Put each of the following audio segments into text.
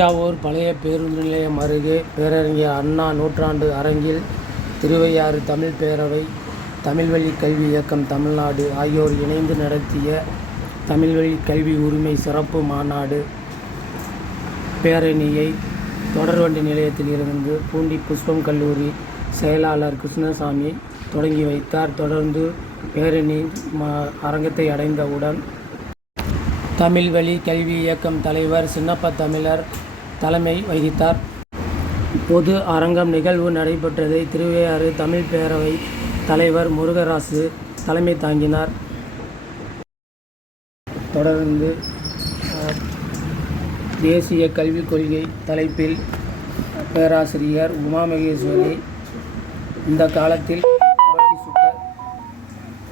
தஞ்சாவூர் பழைய பேருந்து நிலையம் அருகே பேரறிஞர் அண்ணா நூற்றாண்டு அரங்கில் திருவையாறு தமிழ் பேரவை, தமிழ்வழி கல்வி இயக்கம் தமிழ்நாடு ஆகியோர் இணைந்து நடத்திய தமிழ்வழி கல்வி உரிமை சிறப்பு மாநாடு பேரணியை தொடர்வண்டி நிலையத்தில் இருந்து பூண்டி புஷ்பம் கல்லூரி செயலாளர் கிருஷ்ணசாமி தொடங்கி வைத்தார். தொடர்ந்து பேரணி அரங்கத்தை அடைந்தவுடன் தமிழ்வழி கல்வி இயக்கம் தலைவர் சின்னப்ப தமிழர் தலைமை வகித்தார். பொது அரங்கம் நிகழ்வு நடைபெற்றதை திருவையாறு தமிழ் பேரவை தலைவர் முருகராசு தலைமை தாங்கினார். தொடர்ந்து தேசிய கல்விக் கொள்கை தலைப்பில் பேராசிரியர் உமா மகேஸ்வரி இந்த காலத்தில் புரட்டி சுட்ட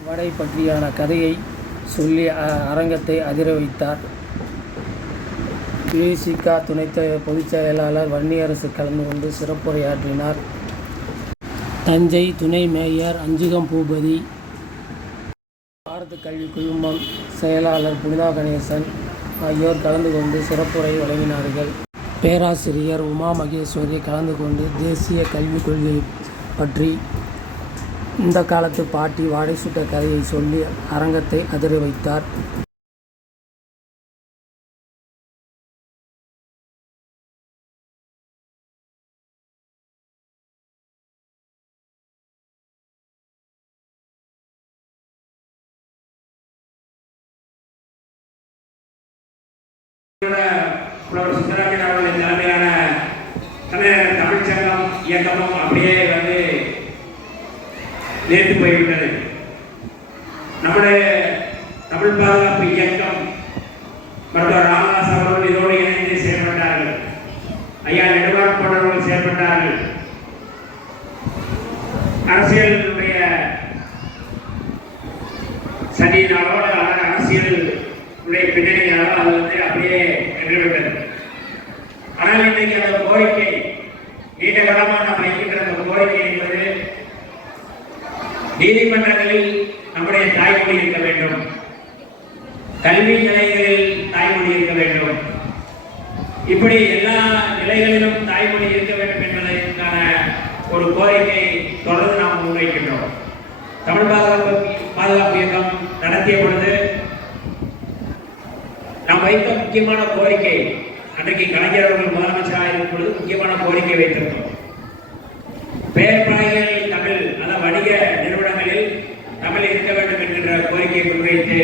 வடை பற்றியான கதையை சொல்லி அரங்கத்தை அதிர வைத்தார். விசிக துணை பொதுச் செயலாளர் வன்னியரசு கலந்து கொண்டு சிறப்புரையாற்றினார். தஞ்சை துணை மேயர் அஞ்சுகம் பூபதி, பாரத கல்வி குழுமம் செயலாளர் புனிதா கணேசன் ஆகியோர் கலந்து கொண்டு சிறப்புரை வழங்கினார்கள். பேராசிரியர் உமா மகேஸ்வரி கலந்து கொண்டு தேசிய கல்விக் கொள்கை பற்றி இந்த காலத்து பாட்டி வாடை சுட்ட கதையை சொல்லி அரங்கத்தை அதிர வைத்தார். சுந்தரராஜன் அவர்களின் தலைமையிலான தமிழ்ச்சங்கம் இயக்கமும் அப்படியே நேர்த்து போய்விட்டது. நம்முடைய தமிழ் பாதுகாப்பு இயக்கம் மருத்துவர் ராமதாஸ் அவர்கள் இதோடு இணைந்து செயல்பட்டார்கள். ஐயா நெடுமாறன் போன்றவர்கள் செயல்பட்டார்கள். அரசியலுடைய சதியினாலோ அரசியலுடைய பின்னணியினாலோ அது அப்படியே நின்றுவிட்டது. ஆனால் இன்றைக்கு அந்த கோரிக்கை நீண்ட காலமாக நாம் வைக்கின்ற அந்த கோரிக்கை என்பது நீதிமன்றங்களில் நம்முடைய தாய்மொழி இருக்க வேண்டும், கல்வி நிலையங்களில் தாய்மொழி இருக்க வேண்டும், இப்படி எல்லா நிலைகளிலும் தாய்மொழி இருக்க வேண்டும் என்பதற்கான ஒரு கோரிக்கை தொடர்ந்து நாம் முன்வைக்கின்றோம். தமிழ் பாதுகாப்பு இயக்கம் நடத்திய பொழுது நாம் வைத்த முக்கியமான கோரிக்கை, அன்றைக்கு கலைஞர் அவர்கள் முதலமைச்சராக இருக்கும் பொழுது முக்கியமான கோரிக்கை வைத்திருந்தோம். பெயர் பலகைகள் தமிழ், அதாவது வணிக நிறுவனங்களில் தமிழ் இருக்க வேண்டும் என்கின்ற கோரிக்கையை முன்வைத்து,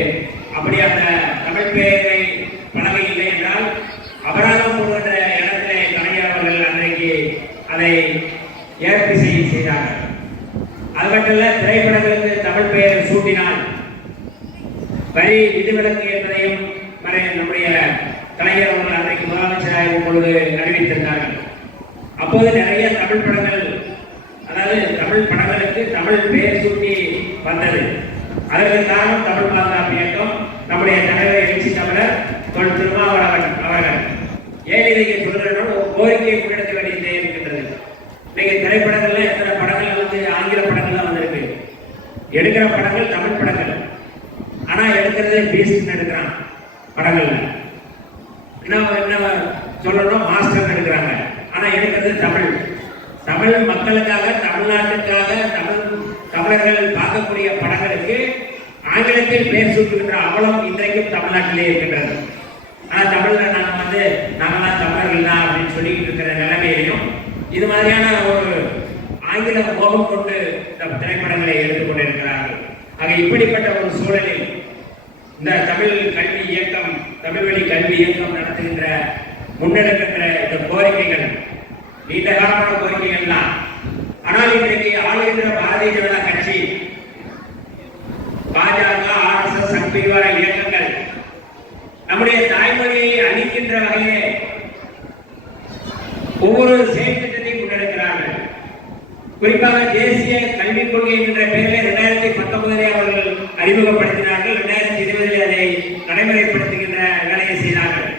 அப்படி அந்த தமிழ் பெயரை பலகை இல்லை என்றால் அபராதம் போடுகின்ற இடத்திலே கலைஞர் அவர்கள் அன்றைக்கு அதை ஏற்பு செய்தார்கள். அது மட்டுமல்ல, திரைப்படங்களுக்கு தமிழ் பெயரை சூட்டினால் வரி விதிவிலக்கு என்பதையும் நம்முடைய கலைஞர் அவர்கள் அன்றைக்கு முதலமைச்சராக இருக்கும் பொழுது அறிவித்திருந்தார்கள். அப்போது நிறைய தமிழ் படங்கள், அதாவது தமிழ் படங்களுக்கு தமிழ் பெயர் சூட்டி வந்தது. அதற்கு காரணம் தமிழ் பாதுகாப்பு இயக்கம், நம்முடைய தலைவர் எழுச்சி தமிழர் தொல் திருமாவளவன் அவர்கள். ஏன் இதை சொல்கிறோம், கோரிக்கையை முன்னெடுக்க வேண்டியதே இருக்கின்றது. இன்னைக்கு திரைப்படங்கள்ல எத்தனை படங்கள் ஆங்கில படங்கள்லாம் வந்திருக்கு. எடுக்கிற படங்கள் தமிழ் படங்கள், ஆனா எடுக்கிறது பீஸ்ட் எடுக்கிறான் படங்கள்ல. என்ன சொல்லணும், மாஸ்டர் எடுக்கிறாங்க, ஆனா எடுக்கிறது தமிழ். தமிழ் மக்களுக்காக, தமிழ்நாட்டுக்காக, தமிழர்கள் பார்க்கக்கூடிய படங்களுக்கு ஆங்கிலத்தில் பெயர் சூட்டுகின்ற அவலம் இன்றைக்கும் தமிழ்நாட்டிலே இருக்கின்றது. ஆனால் தமிழ்ல நாங்கள்லாம் தமிழர்கள் தான் அப்படின்னு சொல்லிக்கிட்டு இருக்கிற நிலைமையிலையும் இது மாதிரியான ஒரு ஆங்கில மோகம் கொண்டு இந்த திரைப்படங்களை எடுத்துக்கொண்டிருக்கிறார்கள். ஆக இப்படிப்பட்ட ஒரு சூழலில் இந்த தமிழ் கல்வி இயக்கம், தமிழ்வழி கல்வி இயக்கம் நடத்துகின்ற முன்னெடுக்கின்ற இந்த கோரிக்கைகள் நீண்ட காலமான கோரிக்கைகள் தான். ஆனால் இன்றைக்கு ஆளுகின்ற பாரதிய ஜனதா கட்சி, பாஜக, RSS சக்திவார இயக்கங்கள் நம்முடைய தாய்மொழியை அளிக்கின்ற வகையிலே ஒவ்வொரு செயல் திட்டத்தையும் முன்னெடுக்கிறார்கள். குறிப்பாக தேசிய கல்விக் கொள்கை என்ற பெயரில் 2019 அவர்கள் அறிமுகப்படுத்தினார்கள். 2020 அதை நடைமுறைப்படுத்துகின்ற வேலையை செய்தார்கள்.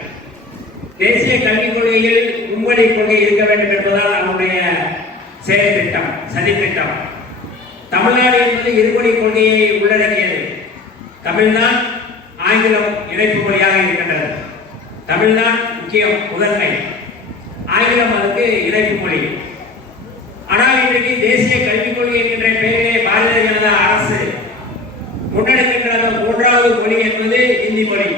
தேசிய கல்விக் கொள்கையில் மும்மொழி கொள்கை இருக்க வேண்டும் என்பதால் நம்முடைய செயல் திட்டம், சதித்திட்டம். தமிழ்நாடு என்பது இருமொழி கொள்கையை உள்ளடக்கியது. தமிழ்தான் ஆங்கிலம் இணைப்பு மொழியாக இருக்கின்றது. தமிழ்தான் முக்கியம், முதன்மை. ஆங்கிலம் அதுக்கு இணைப்பு மொழி. ஆனால் இன்றைக்கு தேசிய கல்விக் கொள்கை என்கின்ற பெயரிலே பாரதிய ஜனதா அரசு முன்னெடுக்கின்ற மூன்றாவது மொழி என்பது இந்தி மொழி.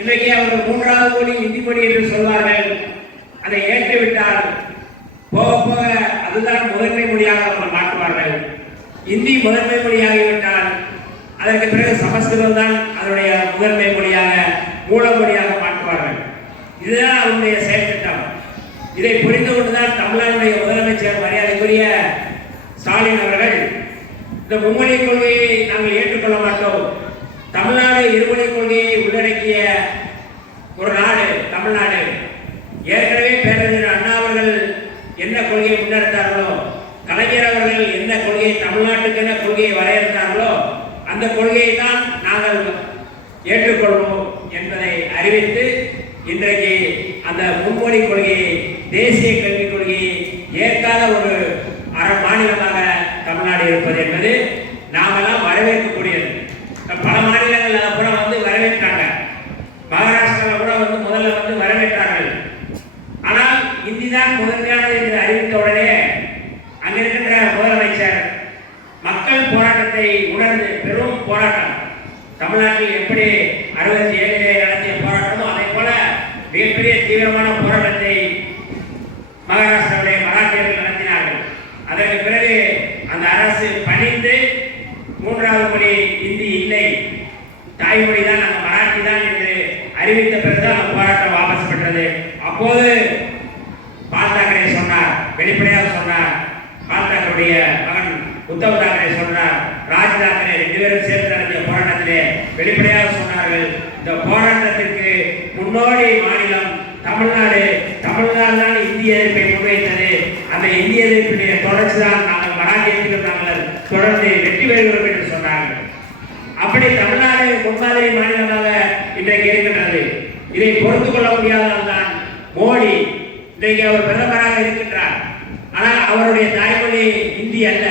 இன்றைக்கு அவர்கள் மூன்றாவது மொழி இந்தி மொழி என்று சொல்வார்கள். அதை ஏற்றுவிட்டால் போக போக அதுதான் முதன்மை மொழியாக அவர்கள் மாற்றுவார்கள். இந்தி முதன்மை மொழியாகிவிட்டால் அதற்கு பிறகு சமஸ்கிருதம் தான் அதனுடைய முதன்மை மொழியாக மூல மொழியாக மாற்றுவார்கள். இதுதான் அவருடைய செயல் திட்டம். இதை புரிந்து கொண்டுதான் தமிழ்நாடுடைய முதலமைச்சர் மரியாதைக்குரிய ஸ்டாலின் அவர்கள் இந்த மும்மொழி கொள்கையை நாங்கள் ஏற்றுக்கொள்ள மாட்டோம், தமிழ்நாடு இருமொழி கொள்கையை உள்ளடக்கிய ஒரு நாடு தமிழ்நாடு. ஏற்கனவே பேரறிஞர் அண்ணா அவர்கள் என்ன கொள்கையை முன்னெடுத்தார்களோ, கலைஞர் அவர்கள் என்ன கொள்கையை தமிழ்நாட்டுக்கு என்ன கொள்கையை வரையறுத்தார்களோ அந்த கொள்கையை தான் நாங்கள் ஏற்றுக்கொள்வோம் என்பதை அறிவித்து இன்றைக்கு அந்த மும்மொழி கொள்கையை தேசிய கல்விக் கொள்கையை ஏற்காத ஒரு மாநிலமாக தமிழ்நாடு இருப்பது என்பது நாமெல்லாம் வரவேற்கக்கூடியது. பல மாநிலங்கள் அதை கூட வரவேற்றாங்க. மகாராஷ்டிராவில் கூட முதல்ல வரவேற்றார்கள். ஆனால் இந்தி தான் முதன்மையானது என்று அறிவித்த உடனே அங்க இருக்கின்ற முதலமைச்சர் மக்கள் போராட்டத்தை உணர்ந்து பெரும் போராட்டம், தமிழ்நாட்டில் எப்படி 67 நடத்திய போராட்டமோ அதை போல மிகப்பெரிய தீவிரமான போராட்டத்தை மகாராஷ்டிராவிலே மராட்டியர்கள் நடத்தினார்கள். அதற்கு பிறகு அந்த அரசு பணிந்து மூன்றாவது மொழி இந்தி இல்லை, தாய்மொழி தான் அந்த மராட்டி தான் என்று அறிவித்த பிறகுதான் அந்த போராட்டம் வாபஸ் பெற்றது. அப்போது பால் தாக்கரே சொன்னார், வெளிப்படையாக சொன்னார். பால் தாக்கருடைய மகன் உத்தவ் தாக்கரே சொன்னார், ராஜ் தாக்கரே 2 பேரும் சேர்ந்து நடத்திய போராட்டத்திலே வெளிப்படையாக சொன்னார்கள், இந்த போராட்டத்திற்கு முன்னோடி மாநிலம் தமிழ்நாடு, தமிழ்நாடு தான் இந்திய எதிர்ப்பை முன்வைத்தது. அந்த இந்திய எதிர்ப்பினுடைய தொடர்ச்சி தான் நாங்கள் மராட்டியத்திலும் நாங்கள் தொடர்ந்து வெற்றி பெறுகிறோம் என்று சொன்னார்கள். அப்படி தமிழ்நாடு முன்மாதிரி மாநிலமாக இன்றைக்கு இருக்கின்றது. இதை பொறுத்து கொள்ள முடியாததால் தான் மோடி இன்றைக்கு அவர் பிரதமராக இருக்கின்றார். ஆனால் அவருடைய தாய்மொழி இந்தி அல்ல,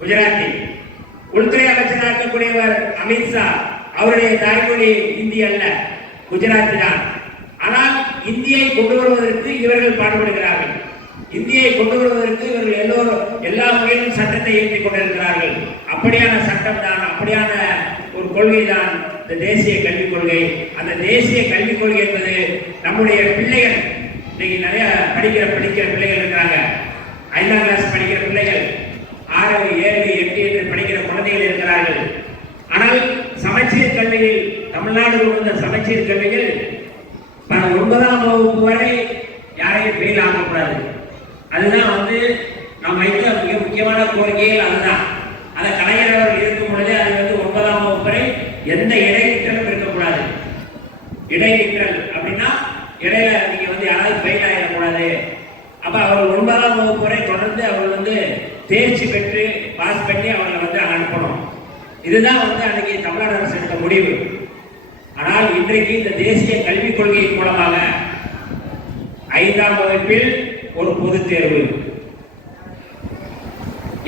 குஜராத்தி. உள்துறை அமைச்சராக இருக்கக்கூடியவர் அமித்ஷா, அவருடைய தாய்மொழி இந்தி அல்ல, குஜராத்தி தான். ஆனால் இந்தியை கொண்டு வருவதற்கு இவர்கள் பாடுபடுகிறார்கள். இந்தியை கொண்டு வருவதற்கு இவர்கள் எல்லா வகையிலும் சட்டத்தை இயற்றிக் கொண்டிருக்கிறார்கள். அப்படியான சட்டம் தான், அப்படியான ஒரு கொள்கை தான் இந்த தேசிய கல்விக் கொள்கை. அந்த தேசிய கல்விக் கொள்கை என்பது நம்முடைய பிள்ளைகள், இன்னைக்கு நிறைய படிக்கிற பிள்ளைகள் இருக்கிறாங்க. 5ஆம் கிளாஸ் படிக்கிற பிள்ளைகள், 6, 7, 8 என்று படிக்கிற குழந்தைகள் இருக்கிறார்கள். ஆனால் சமச்சீர் கல்வியில் தமிழ்நாடு உள்ள சமச்சீர் கல்வியில் 9ஆம் வகுப்பு வரை யாரையும் ஃபெயில் ஆகக்கூடாது. அதுதான் நாம் வைத்த மிக முக்கியமான கோரிக்கைகள். அதுதான் அந்த கலைஞர் அவர்கள் இருக்கும் பொழுது அது 9ஆம் வகுப்பு வரை எந்த இடைநிற்றலும் இருக்கக்கூடாது. இடைநிற்றல் அப்படின்னா இடையில நீங்க யாராவது ஃபெயில் ஆகிடக்கூடாது. அப்ப அவர்கள் 9ஆம் வகுப்பு வரை தொடர்ந்து அவர்கள் தேர்ச்சி பெற்று பாஸ் பண்ணி அவர்களை அனுப்பணும். இதுதான் அன்னைக்கு தமிழ்நாடு அரசு எடுத்த முடிவு. ஆனால் இன்றைக்கு இந்த தேசிய கல்விக் கொள்கையின் மூலமாக 5ஆம் வகுப்பில் ஒரு பொதுத் தேர்வு,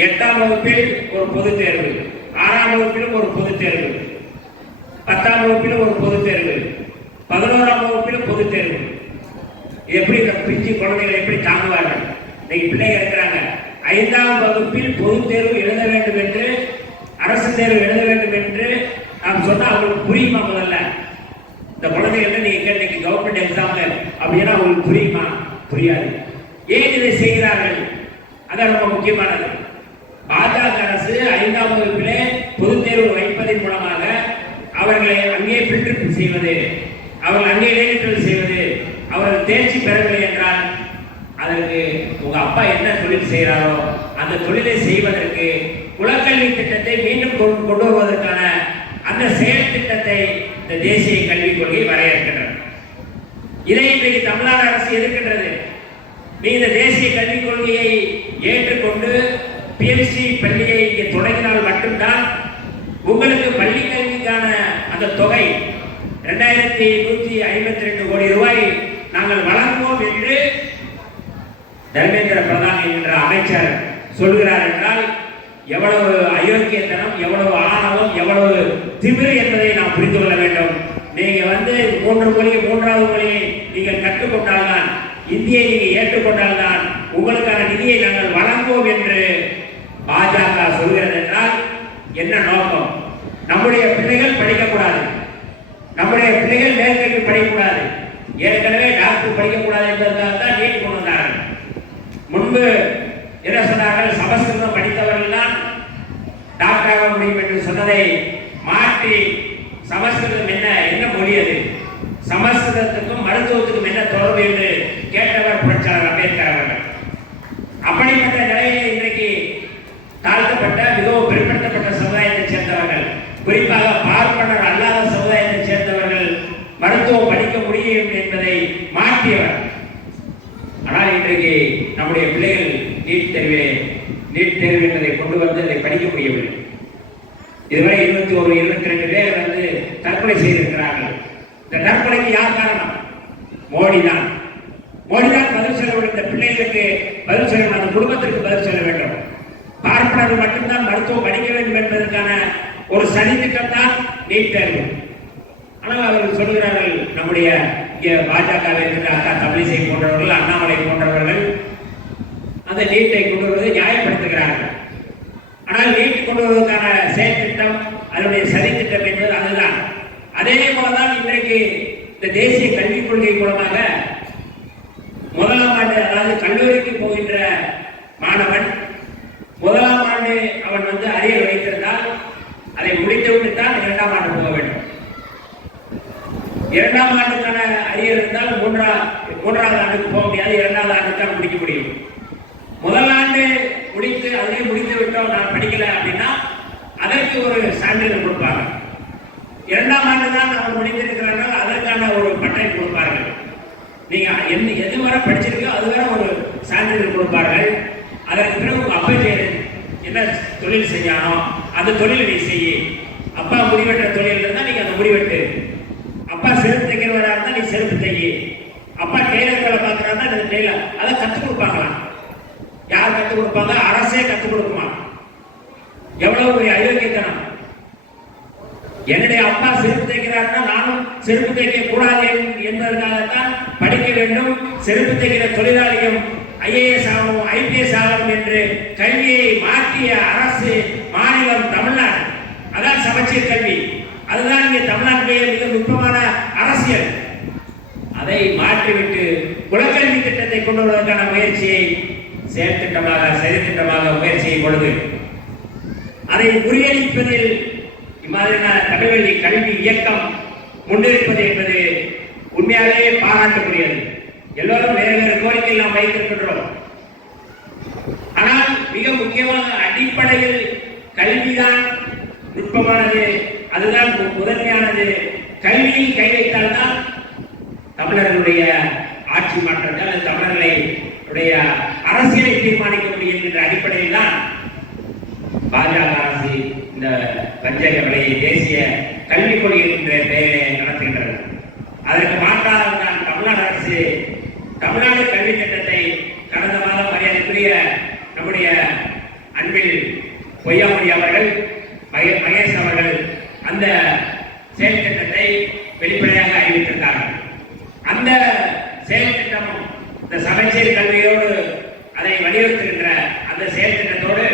8ஆம் வகுப்பில் ஒரு பொதுத் தேர்வு, 6ஆம் வகுப்பிலும் ஒரு பொதுத் தேர்வு, 10ஆம் வகுப்பிலும் ஒரு பொதுத் தேர்வு, 11ஆம் வகுப்பிலும் பொதுத் தேர்வு. எப்படி இந்த பிஞ்சு குழந்தைகள் எப்படி தாங்குவார்கள்? இன்னைக்கு பிள்ளைகள் இருக்கிறாங்க, 5ஆம் வகுப்பில் பொதுத் தேர்வு எழுத வேண்டும் என்று, அரசு தேர்வு எழுத வேண்டும் என்று நாம் சொன்னா அவங்களுக்கு புரியுமா? முதல்ல இந்த குழந்தைகள் நீங்க இன்னைக்கு கவர்மெண்ட் எக்ஸாம் அப்படின்னா அவங்களுக்கு புரியுமா? புரியாது. ஏன் இதை செய்கிறார்கள்? அதான் ரொம்ப முக்கியமானது. பாஜக அரசு 5ஆம் வகுப்பிலே பொதுத் தேர்வு வைப்பதன் மூலமாக அவர்களை அங்கே ஃபில்டர் செய்வது, அவர்கள் அங்கே இடைநிற்றல் செய்வது, அவர்கள் தேர்ச்சி பெறவில்லை என்றால் அதற்கு உங்க அப்பா என்ன தொழில் செய்கிறாரோ அந்த தொழிலை செய்வதற்கு குலக்கல்வி திட்டத்தை மீண்டும் கொண்டு வருவதற்கான அந்த செயல் திட்டத்தை இந்த தேசிய கல்விக் கொள்கை வரையறுக்கின்றது. இதை இன்றைக்கு தமிழ்நாடு அரசு எதிர்க்கின்றது. நீ இந்த தேசிய கல்விக் கொள்கையை ஏற்றுக்கொண்டு பிஎம்சி பள்ளியை இங்கே தொடங்கினால் மட்டும்தான் உங்களுக்கு பள்ளி கல்விக்கான அந்த தொகை 2152 கோடி ரூபாய் நாங்கள் வழங்குவோம் என்று தர்மேந்திர பிரதான் என்ற அமைச்சர் சொல்கிறார் என்றால் எவ்வளவு அயோக்கியத்தனம், எவ்வளவு ஆணவம், எவ்வளவு திமிர் என்பதை நாம் புரிந்து கொள்ள வேண்டும். நீங்க 3 மொழி 3வது மொழியை நீங்கள் கற்றுக்கொண்டால்தான் இந்தியை நீங்கள் ஏற்றுக்கொண்டால்தான் உங்களுக்கான நிதியை நாங்கள் வழங்குவோம் என்று பாஜக சொல்கிறது என்றால் என்ன நோக்கம்? நம்முடைய பிள்ளைகள் படிக்கக்கூடாது, நம்முடைய பிள்ளைகள் மேற்கல்வி படிக்கக்கூடாது, ஏற்கனவே டாக்டர் படிக்கக்கூடாது என்பதற்காக தான் நீட் கொண்டு வந்தார்கள். முன்பு என்ன சொன்னார்கள்? சமஸ்கிருதம் படித்தவர்கள் தான் டாக்டராக முடியும் என்று சொன்னதை மாற்றி சமஸ்கிருதம் என்ன மொழி அது, சமஸ்கிருதத்துக்கும் மருத்துவத்துக்கும் என்ன தொடர்பு என்று கேட்டவர் புரட்சியாளர் அம்பேத்கர் அவர்கள். அப்படிப்பட்ட நிலையில் இன்றைக்கு தாழ்த்தப்பட்ட மிகவும் பிற்படுத்தப்பட்ட சமுதாயத்தைச் சேர்ந்தவர்கள், குறிப்பாக பார்ப்பனர் அல்லாத சமுதாயத்தைச் சேர்ந்தவர்கள் மருத்துவம் படிக்க முடியும் என்பதை மாற்றியவர். ஆனால் இன்றைக்கு நம்முடைய பிள்ளைகள் நீட் தேர்வு என்பதை கொண்டு வந்து அதை படிக்க முடியவில்லை. இதுவரை 22 பேர் வந்து தற்கொலை செய்திருக்கிறார்கள். இந்த தற்கொலைக்கு யார் காரணம்? மோடி தான் பதில் சொல்ல வேண்டும். இந்த பிள்ளைகளுக்கு பதில் சொல்ல வேண்டும், அந்த குடும்பத்திற்கு பதில் சொல்ல வேண்டும். பார்ப்பனர்கள் மட்டும்தான் மருத்துவம் படிக்க வேண்டும் என்பதற்கான ஒரு சதி திட்டம் தான் நீட் தேர்வு. ஆனால் அவர்கள் சொல்கிறார்கள், நம்முடைய பாஜக அக்கா தமிழிசை போன்றவர்கள், அண்ணாமலை போன்றவர்கள் அந்த நீட்டை கொண்டு வருவதை நியாயப்படுத்துகிறார்கள். ஆனால் நீட் கொண்டு வருவதற்கான செயல் திட்டம், அதனுடைய சதி திட்டம் என்பது அதுதான். அதே போலதான் இன்றைக்கு இந்த தேசிய கல்விக் கொள்கை மூலமாக முதலாம் ஆண்டு, அதாவது கல்லூரிக்கு போகின்ற மாணவன் முதலாம் ஆண்டு அவன் வந்து அரியர் வைத்திருந்தால் அதை முடித்துவிட்டு தான் 2ஆம் ஆண்டு போக வேண்டும். 2ஆம் ஆண்டுக்கான அரியர் இருந்தால் 3ஆவது ஆண்டுக்கு போக முடியாது, 2வது ஆண்டு தான் முடிக்க முடியும். முதல் ஆண்டு முடித்து அதிலே முடித்து விட்டோம், நான் படிக்கல அப்படின்னா அதற்கு ஒரு சான்றிதழ் கொடுப்பாங்க. 2ஆம் ஆண்டு தான் நம்ம முடித்திருக்கிறார்கள், அதற்கான ஒரு பட்டை கொடுப்பார்கள். நீங்க எது வரை படிச்சிருக்கோ அது வரை ஒரு சான்றிதழ் கொடுப்பார்கள். அதற்கு பிறகு உங்க அப்பா என்ன தொழில் செஞ்சானோ அந்த தொழில் நீ செய்ய. அப்பா முடிவெட்ட தொழில் இருந்தால் நீங்க அந்த முடிவெட்டு, அப்பா செருப்பு தைக்கிறவராக இருந்தால் நீ செருப்பு தைய, அப்பா டெய்லர் வேலை பார்க்கறாருன்னா அந்த டெய்லர், அதை கற்றுக் கொடுப்பாங்களாம். யார் கற்றுக் கொடுப்பாங்க? அரசே கற்றுக் கொடுக்குமா? எவ்வளவு பெரிய அயோக்கியத்தனம்! என்னுடைய அப்பா செருப்பு தைக்கிறார்னா நானும் செருப்பு தைக்க கூடாது என்பதற்காகத்தான் படிக்க வேண்டும். செருப்பு தைக்கிற தொழிலாளியும் IAS ஆகும், IPS ஆகும் என்று கல்வியை மாற்றிய அரசு மாநிலம் தமிழ்நாடு. அதான் சமச்சீர் கல்வி. அதுதான் இங்கே தமிழ்நாட்டிலேயே மிக நுட்பமான அரசியல். அதை மாற்றிவிட்டு குலக்கல்வி திட்டத்தை கொண்டு வருவதற்கான முயற்சியை செயல் திட்டமாக, சரி திட்டமாக முயற்சியை கொள்வது, அதை முறியடிப்பதில் இம்மாதிரியான தமிழ்வழி கல்வி இயக்கம் முன்னிருப்பது என்பது உண்மையாலேயே பாராட்டுக்குரியது. எல்லோரும் வேறு வேறு கோரிக்கை நாம் வைத்திருக்கின்றோம். ஆனால் மிக முக்கியமாக அடிப்படையில் கல்விதான் நுட்பமானது, அதுதான் முதன்மையானது. கல்வியில் கை வைத்தால்தான் தமிழர்களுடைய ஆட்சி மாற்றங்கள், தமிழர்களுடைய அரசியலை தீர்மானிக்க முடியும் என்ற அடிப்படையில் தான் பாஜக அரசு இந்த பஞ்சக விலையை தேசிய கல்விக் கொள்கை என்ற பெயரை நடத்துகின்றது. அதற்கு மாற்றாக தான் தமிழ்நாடு அரசு தமிழ்நாடு கல்வி திட்டத்தை கடந்த மாதம் மரியாதைக்குரிய நம்முடைய அன்பில் பொய்யாமொழி அவர்கள், மகேஷ் அவர்கள் அந்த செயல் திட்டத்தை வெளிப்படையாக அறிவித்திருந்தார்கள். அந்த செயல் திட்டம் இந்த சமச்சீர் கல்வியோடு அதை வலியுறுத்துகின்ற அந்த செயல் திட்டத்தோடு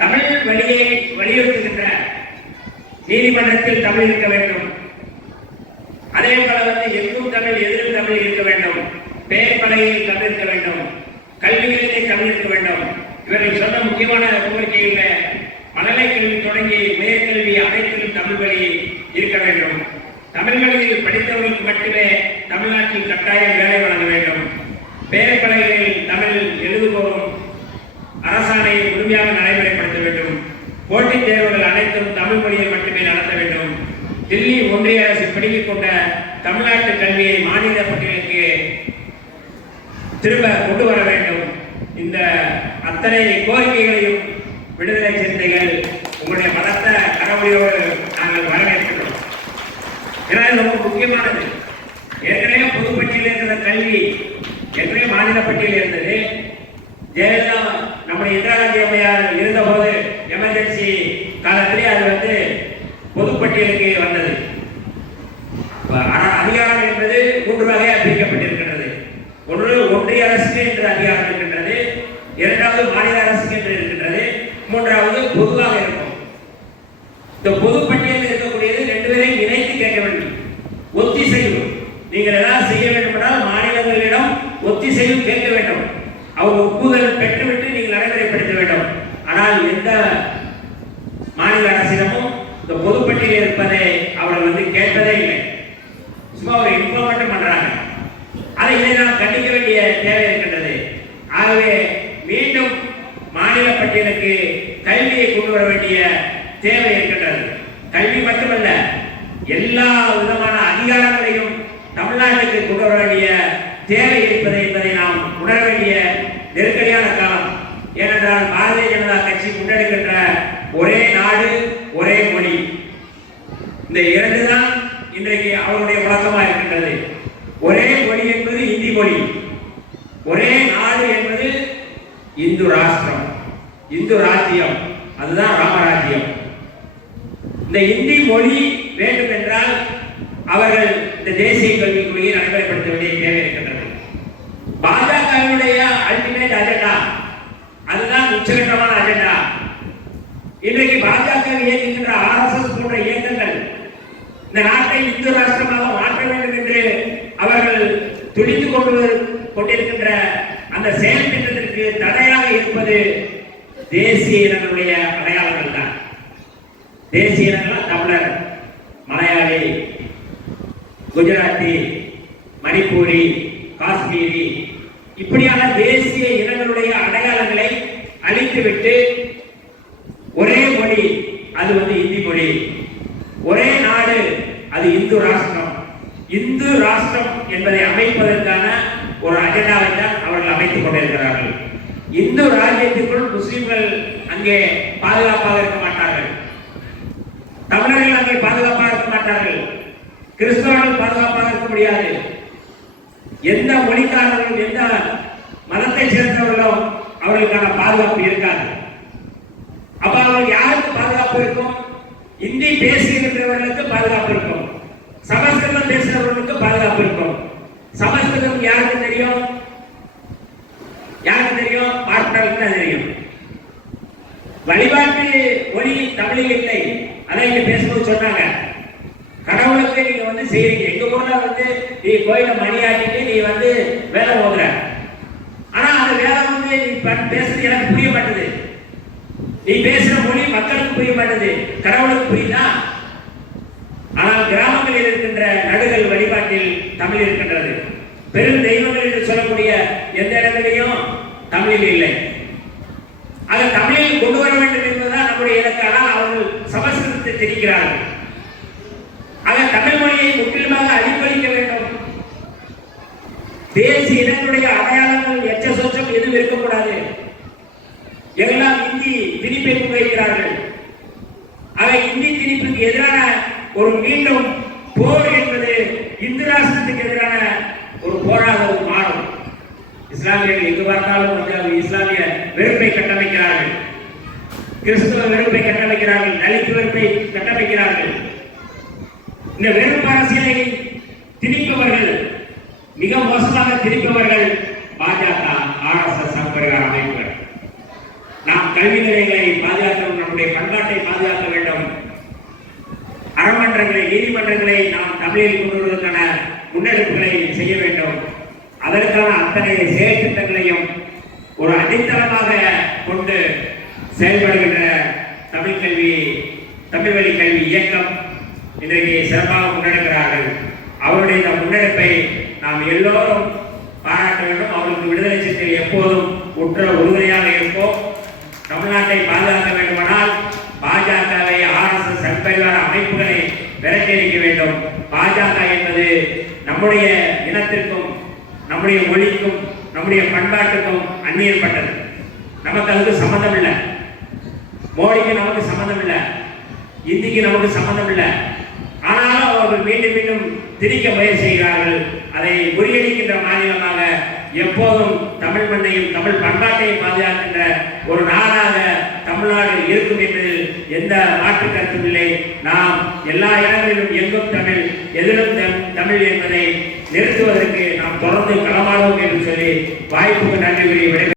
தமிழ் வழியை வலியுறுத்துகின்ற நீதிமன்றத்தில் தமிழ் இருக்க வேண்டும், அதே போல வந்து எங்கும் தமிழ் எதிரும் தமிழ் இருக்க வேண்டும், பெயர் பலகையில் தமிழ் இருக்க வேண்டும், கல்விகளிலே தமிழ் இருக்க வேண்டும். இவர்கள் சொன்ன முக்கியமான கோரிக்கைகளில் மழலை கல்வி தொடங்கி மேற்கல்வி அனைத்திலும் தமிழ் வழி இருக்க வேண்டும். தமிழ் வழியில் படித்தவர்களுக்கு மட்டுமே தமிழ்நாட்டில் கட்டாயம் வேலை வழங்க வேண்டும். பெயர் பலகைகளில் தமிழ் எழுதுவோரும் அரசாணையை முழுமையாக நடைமுறைப்படுத்த வேண்டும். போட்டித் தேர்வுகள் அனைத்தும் தமிழ் மொழியில் மட்டுமே நடத்த வேண்டும். தில்லி ஒன்றிய அரசு பிடிக்கிக் கொண்ட தமிழ்நாட்டு கல்வியை மாநில பட்டியலுக்கு திரும்ப கொண்டு வர வேண்டும். இந்த அத்தனை கோரிக்கைகளையும் விடுதலை சிறுத்தைகள் உங்களுடைய பலத்த கடவுளையோடு நாங்கள் வரவேற்கிறோம். ஏன்னா ரொம்ப முக்கியமானது. ஏற்கனவே பொதுப்பட்டியலில் இருக்கிற கல்வி ஏற்கனவே மாநில பட்டியலில் இருந்தது. ஜெயலலிதா நம்முடைய இந்திரா காந்தி அம்மையார் இருந்தபோது எமர்ஜென்சி காலத்திலே அது வந்து பொதுப்பட்டியலுக்கு வந்தது. அதிகாரம் என்பது 3 வகையாக பிரிக்கப்பட்டிருக்கிறது. எந்த மாநில அரசிடமும் இந்த பொதுப்பட்டியல் இருப்பதை அவர்கள் கேட்பதே இல்லை. சும்மா ஒரு இன்ஃபார்மேஷன் பண்றாங்க. இதை நாம் கண்டிக்க வேண்டிய தேவை இருக்கின்றது. ஆகவே மீண்டும் மாநில பட்டியலுக்கு கல்வியை கொண்டு வர வேண்டிய தேவை இருக்கின்றது. கல்வி மட்டுமல்ல, எல்லா விதமான அதிகாரங்களையும் தமிழ்நாட்டுக்கு கொண்டு வர வேண்டிய தேவை இருப்பதை என்பதை நாம் உணர வேண்டிய நெருக்கடியான காலம். ஏனென்றால் பாரதிய ஜனதா கட்சி முன்னெடுக்கின்ற ஒரே நாடு ஒரே மொழி, இந்த இரண்டு தான் இன்றைக்கு அவருடைய வழக்கமாக இருக்கின்றது. ஒரே மொழி என்பது இந்தி மொழி, ஒரே நாடு என்பது இந்து ராஷ்டிரம், இந்து ராஜ்யம், அதுதான் ராமராஜ்யம். இந்த இந்தி மொழி வேண்டும் என்றால் அவர்கள் இந்த தேசிய கல்விக் கொள்கையை நடைமுறைப்படுத்த வேண்டிய தேவை இருக்கின்றது. பாஜகவினுடைய அல்டிமேட் அஜெண்டா, அதுதான் உச்சகட்டமான அஜெண்டா. இன்றைக்கு பாஜக இயக்குகின்ற RSS போன்ற இயக்கங்கள் இந்த நாட்டை இந்து ராஷ்டிரமாக மாற்ற வேண்டும் என்று அவர்கள் துடித்துக் கொண்டிருக்கின்ற அந்த செயல் திட்டத்திற்கு தடையாக இருப்பது தேசிய இனங்களுடைய அடையாளங்கள் தான். தேசிய இனங்கள் தமிழர், மலையாளி, குஜராத்தி, மணிப்பூரி, காஷ்மீரி, இப்படியான தேசிய இனங்களுடைய அடையாளங்களை அழித்துவிட்டு ஒரே மொழி, அது இந்தி மொழி, ஒரே நாடு, அது இந்து ராஷ்டிரம். இந்து ராஷ்டிரம் என்பதை அமைப்பதற்கான ஒரு அஜெண்டாவை தான் அவர்கள் அமைத்துக் கொண்டிருக்கிறார்கள். இந்து ராஜ்யத்திற்குள் முஸ்லிம்கள் அங்கே பாதுகாப்பாக இருக்க மாட்டார்கள், தமிழர்கள் அங்கே பாதுகாப்பாக இருக்க மாட்டார்கள், கிறிஸ்தவர்கள் பாதுகாப்பாக இருக்க முடியாது. எந்த மொழிக்காரர்களும் எந்த மதத்தை சேர்ந்தவர்களும் அவர்களுக்கான பாதுகாப்பு இருக்காது. அப்ப அவர்கள் யாருக்கு பாதுகாப்பு இருக்கும்? இந்தி பேசுகின்றவர்களுக்கு பாதுகாப்பு இருக்கும், சமஸ்கிருதம் பேசுகிறவர்களுக்கு பாதுகாப்பு இருக்கும். சமஸ்கிருதம் யாருக்கு தெரியும்? யாருக்கு தெரியும்? பார்ப்பனர்களுக்கு தான் தெரியும். வழிபாட்டு மொழி தமிழில் இல்லை, அதை இங்க பேசும்போது சொன்னாங்க. கடவுளுக்கு நீங்க செய்யறீங்க. எங்க ஊர்ல நீ கோயில மணியாட்டிட்டு நீ வேலை ஓதுற, ஆனா அந்த வேலை நீ பேசுறது எனக்கு புரிய மாட்டேது. நீ பேசுற மொழி மக்களுக்கு புரிய மாட்டேது, கடவுளுக்கு புரியுதா? ஆனால் கிராமங்களில் இருக்கின்ற நடுகள் வழிபாட்டில் தமிழ் இருக்கின்றது. பெரும் தெய்வங்கள் என்று சொல்லக்கூடிய எந்த இடங்களிலும் தமிழில் இல்லை. அதை தமிழில் கொண்டு வர வேண்டும் என்பதுதான் நம்முடைய இலக்கு. ஆனால் அவர்கள் சமஸ்கிருதத்தை திணிக்கிறார்கள். தமிழ் மொழியை முற்றிலுமாக அழிப்பளிக்க வேண்டும். தேசிய இனங்களுடைய அடையாளங்கள் எச்ச சொச்சம் எதுவும் இருக்கக்கூடாது. எல்லாம் இந்தி திணிப்பை முன்வைக்கிறார்கள். இந்தி திணிப்புக்கு எதிரான ஒரு மீண்டும் போர் என்பது இந்து ராஷ்டிரத்துக்கு எதிரான ஒரு போராக மாறும். இஸ்லாமியர்கள் எங்கு பார்த்தாலும் இஸ்லாமிய வெறுப்பை கட்டமைக்கிறார்கள், கிறிஸ்தவ வெறுப்பை கட்டமைக்கிறார்கள், தலித் வெறுப்பை கட்டமைக்கிறார்கள். இந்த வெறுப்பு அரசியலை திணிப்பவர்கள், மிக மோசமாக திணிப்பவர்கள் பாஜக, RSS சம்பரிகார அமைப்புகள். நாம் கல்வி நிலையங்களை பாதுகாக்க வேண்டும், நம்முடைய பண்பாட்டை பாதுகாக்க வேண்டும். அறமன்றங்களை, நீதிமன்றங்களை நாம் தமிழில் கொண்டு வருவதற்கான முன்னெடுப்புகளை செய்ய வேண்டும். அதற்கான அத்தனை செயல் திட்டங்களையும் ஒரு அடித்தளமாக கொண்டு செயல்படுகின்ற தமிழ் கல்வி, தமிழ் வழி கல்வி இயக்கம் இன்றைக்கு சிறப்பாக முன்னெடுக்கிறார்கள். அவருடைய இந்த முன்னெடுப்பை நாம் எல்லோரும் பாராட்ட வேண்டும். அவருக்கு விடுதலை சிறுத்தைகள் எப்போதும் உற்ற உறுதுணையாக இருப்போம். தமிழ்நாட்டை பாதுகாக்க வேண்டுமானால் பாஜகவை, RSS சங்பரிவார அமைப்புகளை விரட்டியடிக்க வேண்டும். பாஜக என்பது நம்முடைய இனத்திற்கும், நம்முடைய மொழிக்கும், நம்முடைய பண்பாட்டுக்கும் அந்நியப்பட்டது. நமக்கு அதுக்கு சம்பந்தம் இல்லை. மோடிக்கு நமக்கு சம்பந்தம் இல்லை, இந்திக்கு நமக்கு சம்பந்தம் இல்லை. ஆனாலும் அவர்கள் மீண்டும் மீண்டும் திணிக்க முயற்சி செய்கிறார்கள். அதை முறியடிக்கின்ற மாநிலமாக எப்போதும் தமிழ் மண்ணையும் தமிழ் பண்பாட்டையும் பாதுகாக்கின்ற ஒரு நாடாக தமிழ்நாடு இருக்கும் என்பதில் எந்த மாற்று கருத்தும் இல்லை. நாம் எல்லா இடங்களிலும் எங்கும் தமிழ், எதிலும் தமிழ் என்பதை நிறுத்துவதற்கு நாம் தொடர்ந்து களமாடுவோம் என்று சொல்லி வாய்ப்புக்கு நன்றி கூறி